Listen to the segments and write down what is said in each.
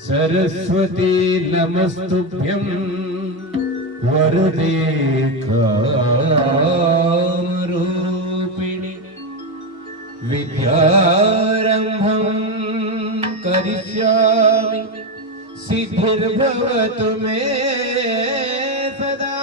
सरस्वती नमस्तुभ्यं वरदे कामरूपिणि विद्यारम्भं करिष्यामि सिद्धिर्भवतु मे सदा।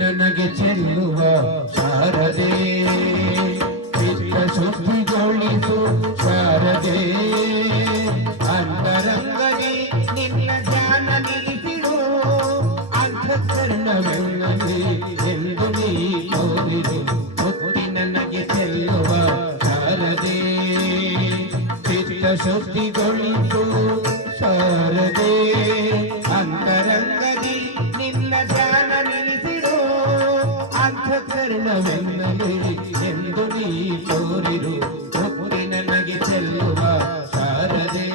ನನಗೆ ಚೆಲ್ಲುವ ಶಾರದೆ ಚಿತ್ತ ಶುದ್ಧಿಗೊಳಿಸು ಶಾರದೆ ಅಂತರಂಗಗೆ ನಿನ್ನ ಧ್ಯಾನ ನಿಲ್ಲಿಸಿರು ಅಂತಃಕರಣವೆನ್ನಲಿ ಎಂದು ನೀ ತೋರಿರು ಮುಕ್ತಿ ನನಗೆ ಚೆಲ್ಲುವ ಶಾರದೆ ಚಿತ್ತ ಶುದ್ಧಿಗೊಳಿಸು ಶಾರದೆ ಅಂತರಂಗಗೆ ನಿನ್ನ ಧ್ಯಾನ ಅಂತಃಕರಣವೆನ್ನಲಿ ಎಂದು ನೀ ತೋರಿರು ಮುಕ್ತಿ ನನಗೆ ಚೆಲ್ಲುವ ಶಾರದೆ.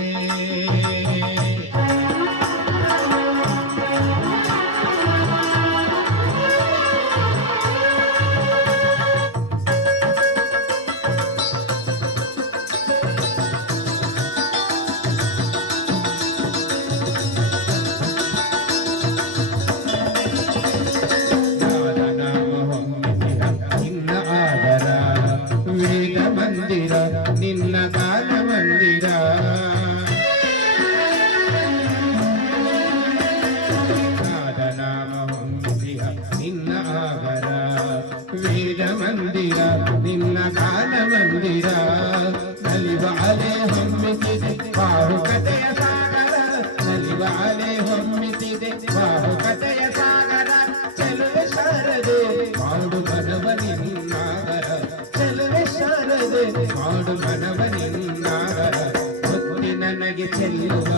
ನಿನ್ನ ಗಾನ ಮಂದಿರ ನಾಮ ಹೊಂದಿಯ ನಿನ್ನ ಆಗರ ವೇದ ಮಂದಿರ ನಿನ್ನ ಗಾನ ಮಂದಿರ ನಲಿವ ಅಲೆ ಹೊಮ್ಮಿಸಿದೆ ಬಾಹುಕತೆಯ ಸಾಗರ ನಲಿವ ಅಲೆ ಹೊಮ್ಮಿಸಿದೆ ಬಾಹುಕತೆಯ ಸಾಗರ ಚೆಲುವೆ ಶಾರದೆ ಮಾಡು ಮನವ ನಿನ್ನಾಗರ ಚೆಲುವೆ ಶಾರದೆ ಮಾಡು ಮನವ ನಿನ್ನಾಗರ ಮುಕ್ತಿ ನನಗೆ ಚೆಲ್ಲುವ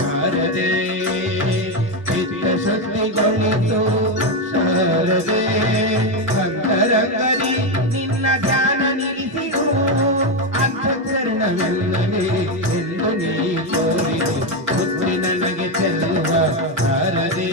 ಶಾರದೆ ಚಿತ್ತ ಶುದ್ಧಿಗೊಳಿಸು ಶಾರದೆ ಅಂತರಂಗದಿ ನಿನ್ನ ಧ್ಯಾನ ನಿಲ್ಲಿಸಿರು ಅಂತಃಕರಣವೆಲ್ಲವೇ ಎಂದು ನೀ ತೋರಿರು ಮುಕ್ತಿ ನನಗೆ ಚೆಲ್ಲುವ ಶಾರದೆ.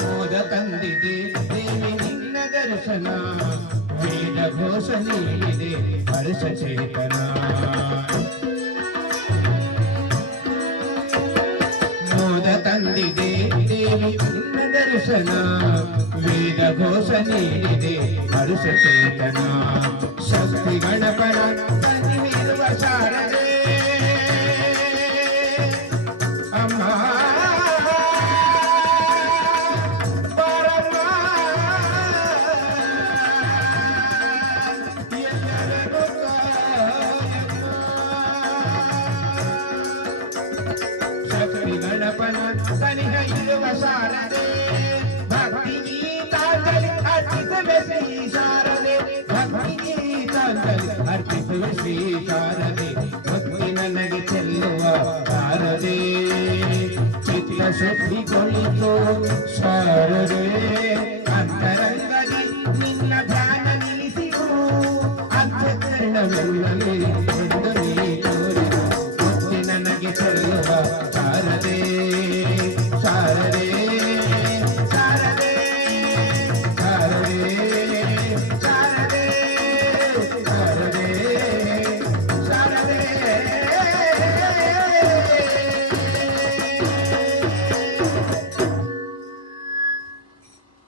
ಮೋದ ತಂದಿದೆ ದೇವಿ ನಿನ್ನ ದರ್ಶನ ವೇದ ಘೋಷ ನೀಡಿದೆ ಹರ್ಷ ಚೇತನ. ಮೋದ ತಂದಿದೆ ದೇವಿ ನಿನ್ನ ದರ್ಶನ ವೇದ ಘೋಷ ನೀಡಿದೆ ಹರ್ಷ ಚೇತನ. ಶಕ್ತಿ ಗಣಪನ ಸನ್ನಿಹಿರುವ ಶಾರದೆ ಅಮ್ಮ ಗಣಪನ ಸನಿಹ ಇರುವ ಶಾರದೆ ಭಕ್ತಿ ಗೀತಾಂಜಲಿ ಅರ್ಪಿಸಬೆ ಶ್ರೀ ಶಾರದೆ ತೃಪ್ತಿಗೊಳಿಸು ಶಾರದೆ ಅಂತರಂಗದಿ ನಿನ್ನ ಧ್ಯಾನ ನಿಲ್ಲಿಸಿರು ಅಂತಃಕರಣವೆಲ್ಲವೇ